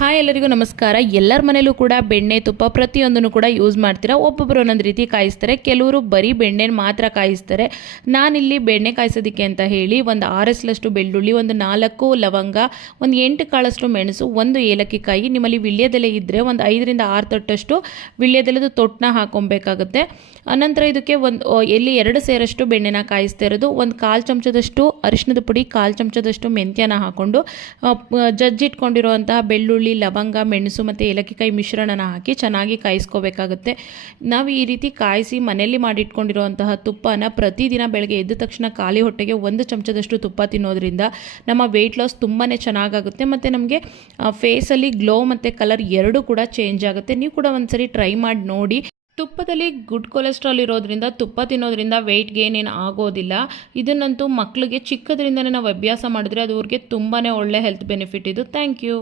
Hi ಎಲ್ಲರಿಗೂ ನಮಸ್ಕಾರ. ಎಲ್ಲರ ಮನೆಯಲ್ಲೂ ಕೂಡ ಬೆಣ್ಣೆ ತುಪ್ಪ ಪ್ರತಿಯೊಂದನ್ನು ಕೂಡ ಯೂಸ್ ಮಾಡ್ತೀರಾ. ಒಬ್ಬೊಬ್ಬರು ಒಂದೊಂದು ರೀತಿ ಕಾಯಿಸ್ತಾರೆ. ಕೆಲವರು ಬರೀ ಬೆಣ್ಣೆನ ಮಾತ್ರ ಕಾಯಿಸ್ತಾರೆ. ನಾನಿಲ್ಲಿ ಬೆಣ್ಣೆ ಕಾಯಿಸೋದಕ್ಕೆ ಅಂತ ಹೇಳಿ ಒಂದು 6 ಎಸಳಷ್ಟು ಬೆಳ್ಳುಳ್ಳಿ, ಒಂದು 4 ಲವಂಗ, ಒಂದು 8 ಕಾಳಷ್ಟು ಮೆಣಸು, ಒಂದು ಏಲಕ್ಕಿ ಕಾಯಿ, ನಿಮ್ಮಲ್ಲಿ ವಿಳ್ಯದೆಲೆ ಇದ್ದರೆ ಒಂದು 5ರಿಂದ 6 ತೊಟ್ಟಷ್ಟು ವಿಳ್ಯದೆಲೆದು ತೊಟ್ಟನ್ನ ಹಾಕೊಬೇಕಾಗುತ್ತೆ. ಅನಂತರ ಇದಕ್ಕೆ ಎಲ್ಲಿ 2 ಸೇರಷ್ಟು ಬೆಣ್ಣೆನ ಕಾಯಿಸ್ತಾ ಇರೋದು. ಒಂದು 1/4 ಚಮಚದಷ್ಟು ಅರಿಶಿಣದ ಪುಡಿ, 1/4 ಚಮಚದಷ್ಟು ಮೆಂತ್ಯನ ಹಾಕ್ಕೊಂಡು ಜಜ್ಜಿಟ್ಕೊಂಡಿರುವಂತಹ ಬೆಳ್ಳುಳ್ಳಿ, ಲವಂಗ, ಮೆಣಸು ಮತ್ತು ಏಲಕ್ಕಿಕಾಯಿ ಮಿಶ್ರಣನ ಹಾಕಿ ಚೆನ್ನಾಗಿ ಕಾಯಿಸ್ಕೋಬೇಕಾಗುತ್ತೆ. ನಾವು ಈ ರೀತಿ ಕಾಯಿಸಿ ಮನೆಯಲ್ಲಿ ಮಾಡಿಟ್ಕೊಂಡಿರುವಂತಹ ತುಪ್ಪನ ಪ್ರತಿದಿನ ಬೆಳಗ್ಗೆ ಎದ್ದ ತಕ್ಷಣ ಖಾಲಿ ಹೊಟ್ಟೆಗೆ 1 ಚಮಚದಷ್ಟು ತುಪ್ಪ ತಿನ್ನೋದ್ರಿಂದ ನಮ್ಮ ವೆಯ್ಟ್ ಲಾಸ್ ತುಂಬಾ ಚೆನ್ನಾಗಾಗುತ್ತೆ ಮತ್ತು ನಮಗೆ ಫೇಸಲ್ಲಿ ಗ್ಲೋ ಮತ್ತು ಕಲರ್ ಎರಡೂ ಕೂಡ ಚೇಂಜ್ ಆಗುತ್ತೆ. ನೀವು ಕೂಡ ಒಂದ್ಸರಿ ಟ್ರೈ ಮಾಡಿ ನೋಡಿ. ತುಪ್ಪದಲ್ಲಿ ಗುಡ್ ಕೊಲೆಸ್ಟ್ರಾಲ್ ಇರೋದ್ರಿಂದ ತುಪ್ಪ ತಿನ್ನೋದ್ರಿಂದ ವೆಯ್ಟ್ ಗೇನ್ ಏನು ಆಗೋದಿಲ್ಲ. ಇದನ್ನಂತೂ ಮಕ್ಕಳಿಗೆ ಚಿಕ್ಕದ್ರಿಂದನೇ ನಾವು ಅಭ್ಯಾಸ ಮಾಡಿದ್ರೆ ಅದು ಅವ್ರಿಗೆ ತುಂಬಾ ಒಳ್ಳೆ ಹೆಲ್ತ್ ಬೆನಿಫಿಟ್ ಇದು. Thank you.